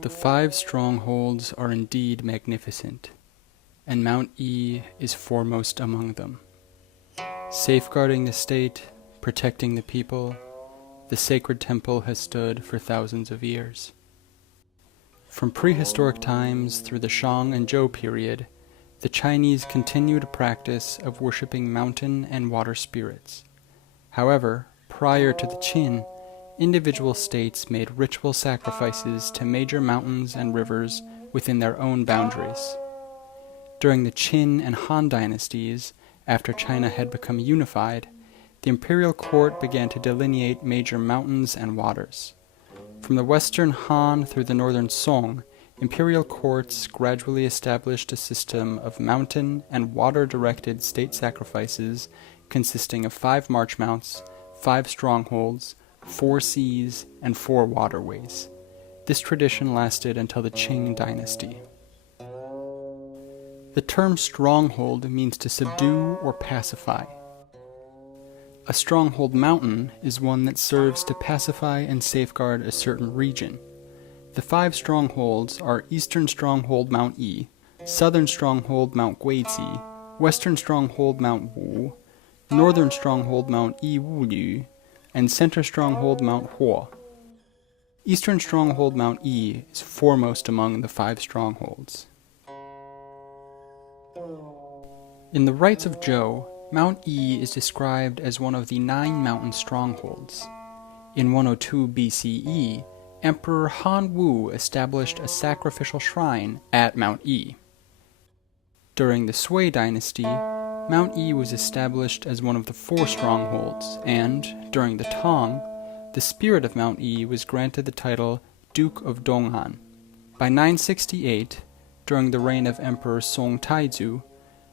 The 5 strongholds are indeed magnificent, and Mount E is foremost among them. Safeguarding the state, protecting the people, the sacred temple has stood for thousands of years. From prehistoric times through the Shang and Zhou period, the Chinese continued a practice of worshipping mountain and water spirits. However, prior to the Qin, individual states made ritual sacrifices to major mountains and rivers within their own boundaries. During the Qin and Han dynasties, after China had become unified, the imperial court began to delineate major mountains and waters. From the western Han through the northern Song, imperial courts gradually established a system of mountain and water-directed state sacrifices consisting of 5 march mounts, 5 strongholds, 4 seas, and 4 waterways. This tradition lasted until the Qing dynasty. The term stronghold means to subdue or pacify. A stronghold mountain is one that serves to pacify and safeguard a certain region. The 5 strongholds are Eastern Stronghold Mount E, Southern Stronghold Mount Guizi, Western Stronghold Mount Wu, Northern Stronghold Mount Yi Wulü, and Center Stronghold Mount Huo. Eastern Stronghold Mount E is foremost among the 5 strongholds. In the Rites of Zhou, Mount E is described as one of the 9 mountain strongholds. In 102 BCE, Emperor Han Wu established a sacrificial shrine at Mount E. During the Sui dynasty, Mount E was established as one of the 4 strongholds, and, during the Tang, the spirit of Mount E was granted the title Duke of Dong'an. By 968, during the reign of Emperor Song Taizu,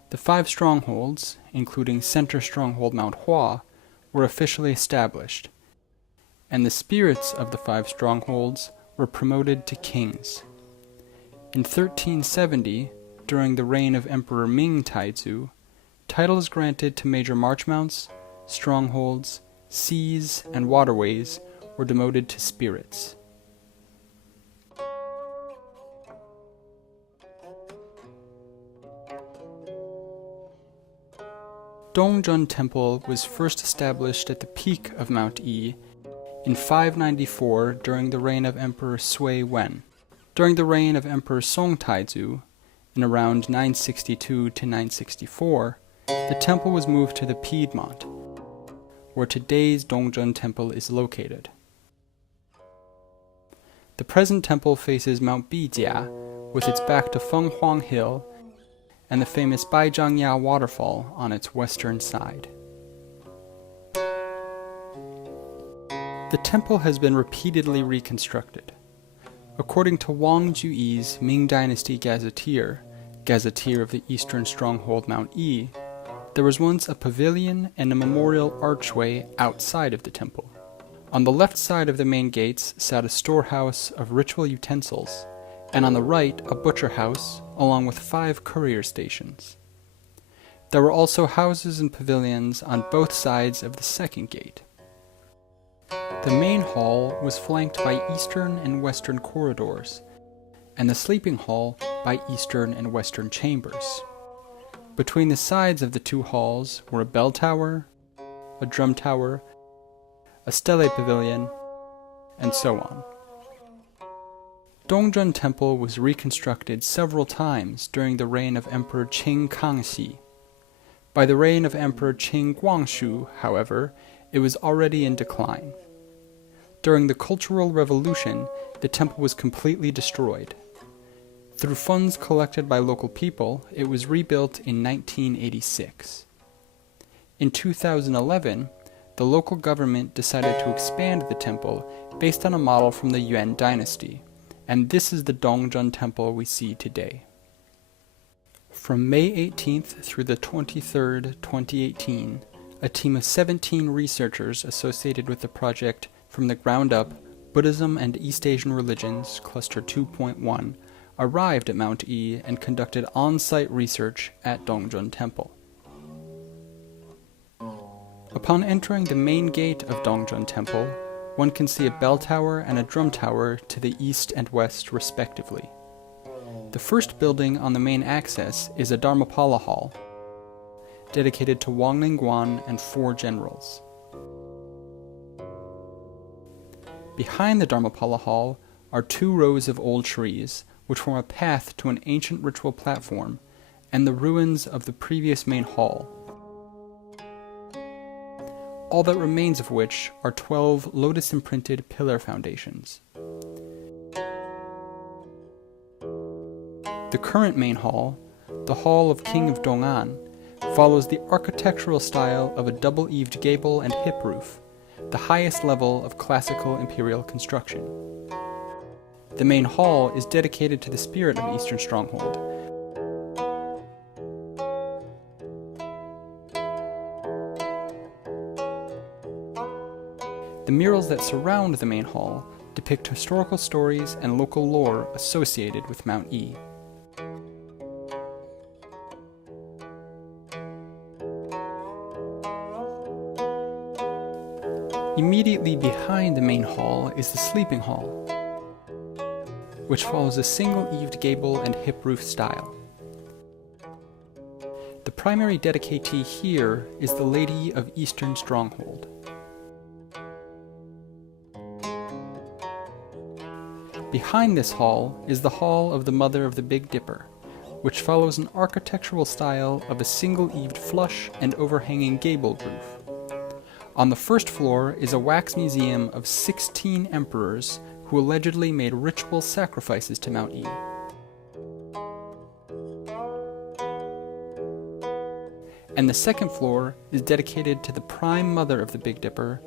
the 5 strongholds, including Center Stronghold Mount Hua, were officially established, and the spirits of the 5 strongholds were promoted to kings. In 1370, during the reign of Emperor Ming Taizu, titles granted to major march mounts, strongholds, seas, and waterways were demoted to spirits. Dongzhen Temple was first established at the peak of Mount E in 594 during the reign of Emperor Sui Wen. During the reign of Emperor Song Taizu, in around 962 to 964, the temple was moved to the Piedmont, where today's Dongzhen Temple is located. The present temple faces Mount Bijia, with its back to Fenghuang Hill, and the famous Baizhangya waterfall on its western side. The temple has been repeatedly reconstructed. According to Wang Juyi's Ming Dynasty gazetteer of the eastern stronghold Mount E, there was once a pavilion and a memorial archway outside of the temple. On the left side of the main gates sat a storehouse of ritual utensils, and on the right a butcher house, along with 5 courier stations. There were also houses and pavilions on both sides of the second gate. The main hall was flanked by eastern and western corridors, and the sleeping hall by eastern and western chambers. Between the sides of the 2 halls were a bell tower, a drum tower, a stele pavilion, and so on. Dongzhen Temple was reconstructed several times during the reign of Emperor Qing Kangxi. By the reign of Emperor Qing Guangxu, however, it was already in decline. During the Cultural Revolution, the temple was completely destroyed. Through funds collected by local people, it was rebuilt in 1986. In 2011, the local government decided to expand the temple based on a model from the Yuan dynasty, and this is the Dongzhen Temple we see today. From May 18th through the 23rd, 2018, a team of 17 researchers associated with the project From the Ground Up, Buddhism and East Asian Religions, Cluster 2.1, arrived at Mount E and conducted on-site research at Dongzhen Temple. Upon entering the main gate of Dongzhen Temple, one can see a bell tower and a drum tower to the east and west respectively. The first building on the main axis is a Dharmapala Hall, dedicated to Wang Ningguan and 4 generals. Behind the Dharmapala Hall are 2 rows of old trees, which form a path to an ancient ritual platform, and the ruins of the previous main hall, all that remains of which are 12 lotus-imprinted pillar foundations. The current main hall, the Hall of King of Dong'an, follows the architectural style of a double-eaved gable and hip roof, the highest level of classical imperial construction. The main hall is dedicated to the spirit of Eastern Stronghold. The murals that surround the main hall depict historical stories and local lore associated with Mount E. Immediately behind the main hall is the sleeping hall, which follows a single-eaved gable and hip roof style. The primary dedicatee here is the Lady of Eastern Stronghold. Behind this hall is the Hall of the Mother of the Big Dipper, which follows an architectural style of a single-eaved flush and overhanging gabled roof. On the first floor is a wax museum of 16 emperors who allegedly made ritual sacrifices to Mount E. And the second floor is dedicated to the Prime Mother of the Big Dipper,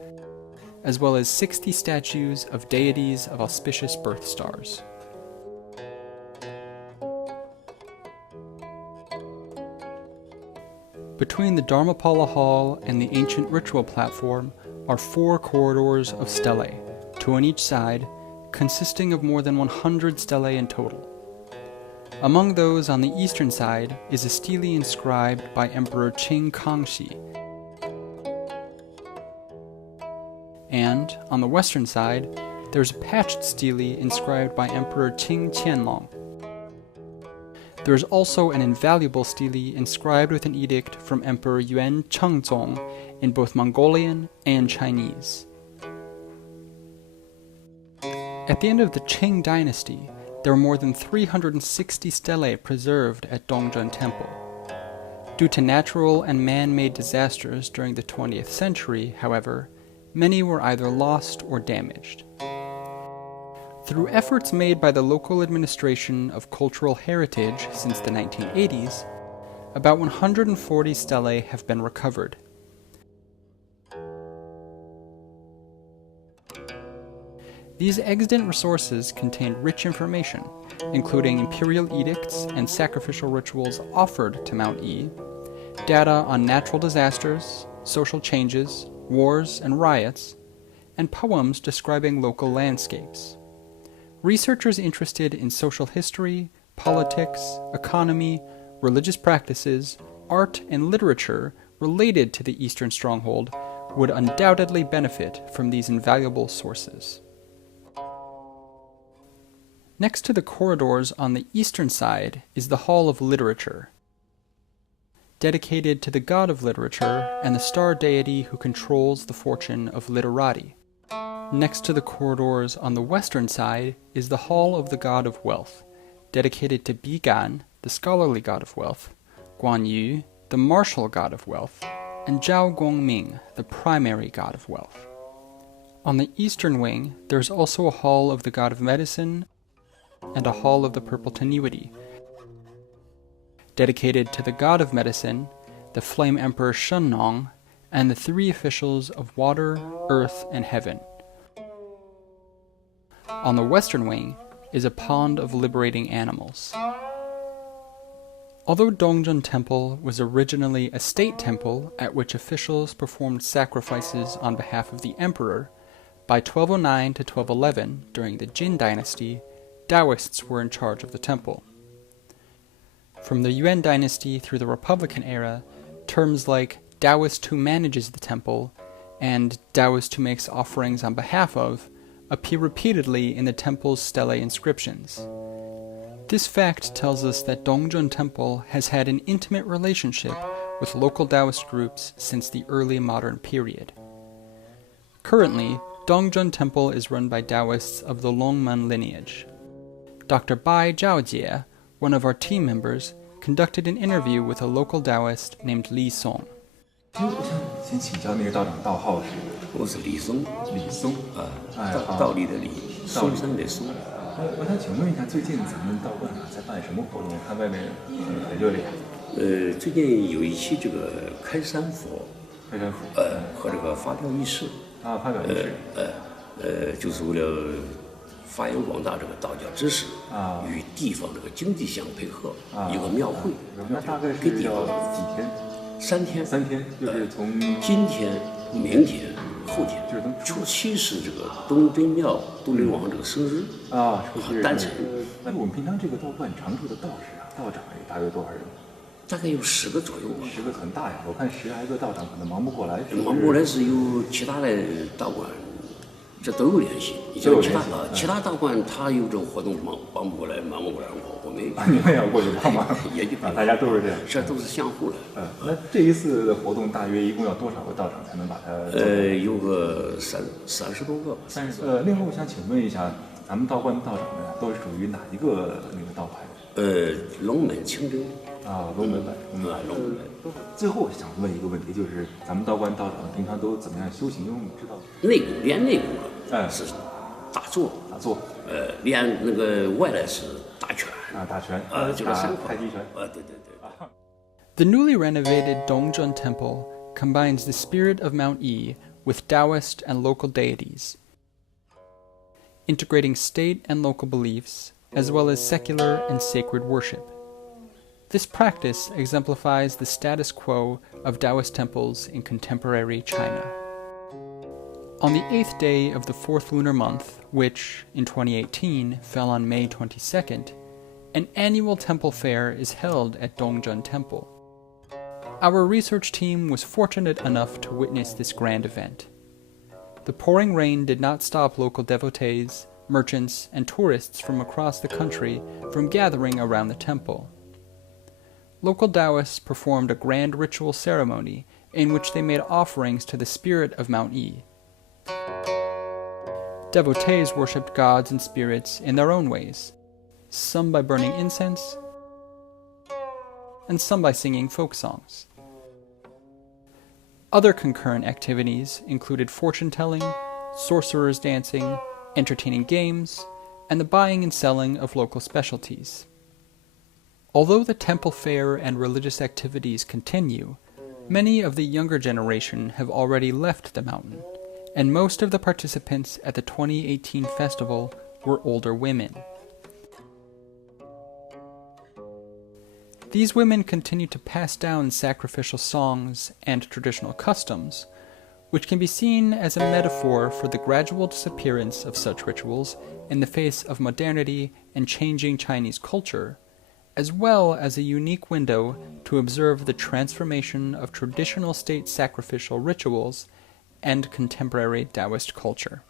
as well as 60 statues of deities of auspicious birth stars. Between the Dharmapala Hall and the ancient ritual platform are 4 corridors of stelae, 2 on each side, consisting of more than 100 stelae in total. Among those on the eastern side is a stele inscribed by Emperor Qing Kangxi, and on the western side there's a patched stele inscribed by Emperor Qing Qianlong. There is also an invaluable stele inscribed with an edict from Emperor Yuan Chengzong in both Mongolian and Chinese. At the end of the Qing dynasty, there were more than 360 stelae preserved at Dongzhen Temple. Due to natural and man-made disasters during the 20th century, however, many were either lost or damaged. Through efforts made by the local administration of cultural heritage since the 1980s, about 140 stelae have been recovered. These extant resources contain rich information, including imperial edicts and sacrificial rituals offered to Mount E, data on natural disasters, social changes, wars and riots, and poems describing local landscapes. Researchers interested in social history, politics, economy, religious practices, art, and literature related to the Eastern Stronghold would undoubtedly benefit from these invaluable sources. Next to the corridors on the eastern side is the Hall of Literature, dedicated to the god of literature and the star deity who controls the fortune of literati. Next to the corridors on the western side is the Hall of the God of Wealth, dedicated to Bi Gan, the scholarly god of wealth, Guan Yu, the martial god of wealth, and Zhao Gongming, the primary god of wealth. On the eastern wing, there is also a Hall of the God of Medicine and a Hall of the Purple Tenuity, dedicated to the god of medicine, the flame emperor Shennong, and the three officials of water, earth, and heaven. On the western wing is a pond of liberating animals. Although Dongzhen Temple was originally a state temple at which officials performed sacrifices on behalf of the emperor, by 1209 to 1211, during the Jin dynasty, Taoists were in charge of the temple. From the Yuan dynasty through the Republican era, terms like Taoist who manages the temple and Taoist who makes offerings on behalf of appear repeatedly in the temple's stele inscriptions. This fact tells us that Dongzhen Temple has had an intimate relationship with local Taoist groups since the early modern period. Currently, Dongzhen Temple is run by Taoists of the Longmen lineage. Dr. Bai Zhaojie, one of our team members, conducted an interview with a local Taoist named Li Song. 我想先请教那个道长道号是？我是李松，李松道理的理，松山的松。我想请问一下，最近咱们道观在办什么活动？看外面很热烈。最近有一期这个开山佛，和这个发表仪式。发表仪式。就是为了发扬光大这个道教知识，与地方这个经济相配合，一个庙会。那大概是要几天？3天，3天，就是从今天、明天、后天，就是初七是这个东真庙东真王这个生日诞辰。那我们平常这个道观常住的道士道长大约多少人？大概有10个左右吧。10个很大呀，我看10来个道长可能忙不过来。忙不过来是有其他的道观，这都有联系。其他道观他有这个活动忙不过来，忙不过来，我们你们也要过去帮忙，也就大家都是这样，这都是相互的。那这一次的活动大约一共要多少个道长才能把它？有个30多个。另外我想请问一下，咱们道观的道长呢，都是属于哪一个那个道派？龙门清真。龙门派。龙门派。最后想问一个问题，就是咱们道观道长平常都怎么样修行？因为我们知道内功练内功了，是打坐，练那个外来是打拳，打拳，就是太极拳，对。The newly renovated Dongzhen Temple combines the spirit of Mount Yi with Taoist and local deities, integrating state and local beliefs, as well as secular and sacred worship. This practice exemplifies the status quo of Taoist temples in contemporary China. On the 8th day of the 4th lunar month, which, in 2018, fell on May 22nd, an annual temple fair is held at Dongzhen Temple. Our research team was fortunate enough to witness this grand event. The pouring rain did not stop local devotees, merchants, and tourists from across the country from gathering around the temple. Local Taoists performed a grand ritual ceremony in which they made offerings to the spirit of Mount Yi. Devotees worshipped gods and spirits in their own ways, some by burning incense, and some by singing folk songs. Other concurrent activities included fortune-telling, sorcerers dancing, entertaining games, and the buying and selling of local specialties. Although the temple fair and religious activities continue, many of the younger generation have already left the mountain, and most of the participants at the 2018 festival were older women. These women continue to pass down sacrificial songs and traditional customs, which can be seen as a metaphor for the gradual disappearance of such rituals in the face of modernity and changing Chinese culture, as well as a unique window to observe the transformation of traditional state sacrificial rituals and contemporary Taoist culture.